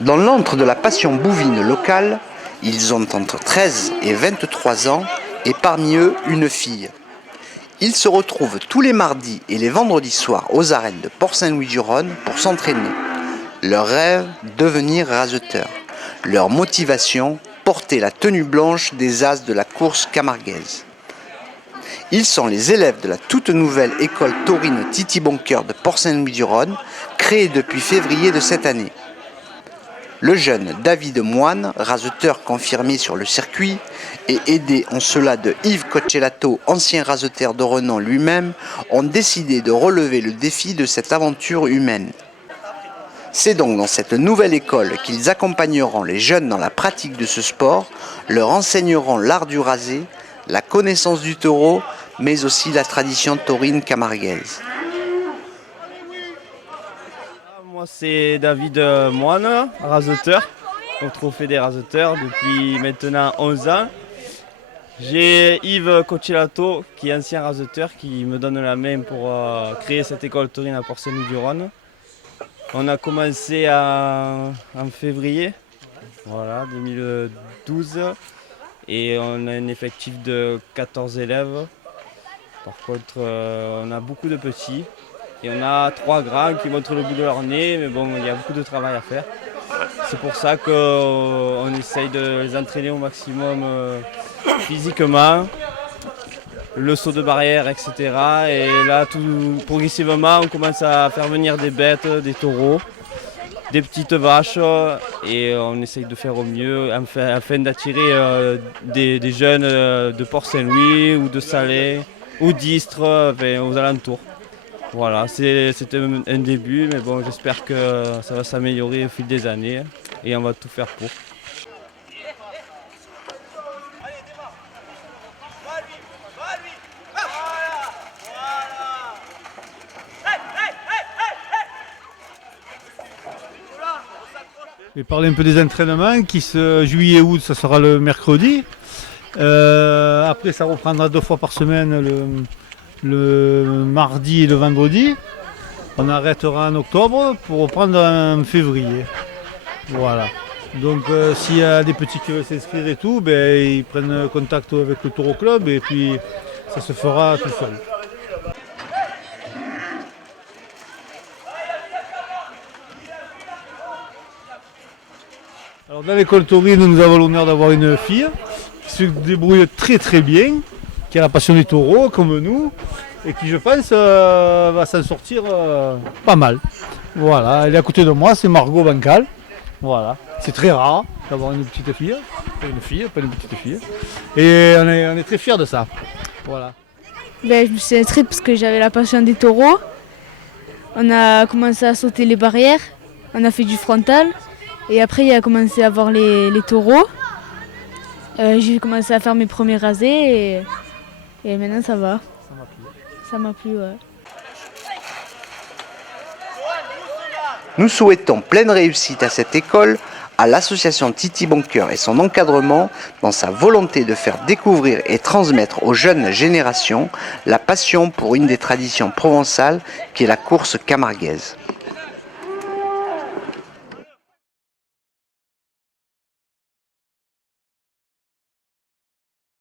Dans l'antre de la passion bouvine locale, ils ont entre 13 et 23 ans et parmi eux une fille. Ils se retrouvent tous les mardis et les vendredis soirs aux arènes de Port-Saint-Louis-du-Rhône pour s'entraîner. Leur rêve, devenir raseteurs. Leur motivation, porter la tenue blanche des as de la course camarguaise. Ils sont les élèves de la toute nouvelle école taurine Titi Boncoeur de Port-Saint-Louis-du-Rhône, créée depuis février de cette année. Le jeune David Moine, raseteur confirmé sur le circuit, et aidé en cela de Yves Coccelato, ancien raseteur de renom lui-même, ont décidé de relever le défi de cette aventure humaine. C'est donc dans cette nouvelle école qu'ils accompagneront les jeunes dans la pratique de ce sport, leur enseigneront l'art du rasé, la connaissance du taureau, mais aussi la tradition taurine camarguaise. Moi c'est David Moine, raseteur, au Trophée des raseteurs depuis maintenant 11 ans. J'ai Yves Coccelato qui est ancien raseteur qui me donne la main pour créer cette école taurine à Port-Saint-Louis-du-Rhône. On a commencé en février, voilà, 2012 et on a un effectif de 14 élèves. Par contre on a beaucoup de petits. Et on a 3 grands qui montrent le bout de leur nez, mais bon, il y a beaucoup de travail à faire. C'est pour ça qu'on essaye de les entraîner au maximum physiquement, le saut de barrière, etc. Et là, progressivement, on commence à faire venir des bêtes, des taureaux, des petites vaches, et on essaye de faire au mieux afin d'attirer des jeunes de Port-Saint-Louis ou de Salé ou d'Istres, enfin, aux alentours. Voilà, c'était un début, mais bon, j'espère que ça va s'améliorer au fil des années et on va tout faire pour. Je vais parler un peu des entraînements qui juillet et août, ça sera le mercredi. Après, ça reprendra 2 fois par semaine le mardi et le vendredi. On arrêtera en octobre pour reprendre en février. Voilà. Donc s'il y a des petits qui veulent s'inscrire et tout, ils prennent contact avec le Taureau Club et puis ça se fera tout seul. Alors dans l'école taurine, nous avons l'honneur d'avoir une fille qui se débrouille très très bien, qui a la passion des taureaux comme nous et qui je pense va s'en sortir pas mal. Voilà, elle est à côté de moi, c'est Margot Bancal. Voilà, c'est très rare d'avoir une petite fille, pas une petite fille. Et on est très fiers de ça. Voilà. Je me suis inscrite parce que j'avais la passion des taureaux. On a commencé à sauter les barrières, on a fait du frontal. Et après, il a commencé à voir les taureaux. J'ai commencé à faire mes premiers rasés et maintenant ça va. Ça m'a plu, ouais. Nous souhaitons pleine réussite à cette école, à l'association Titi Boncoeur et son encadrement dans sa volonté de faire découvrir et transmettre aux jeunes générations la passion pour une des traditions provençales qui est la course camarguaise.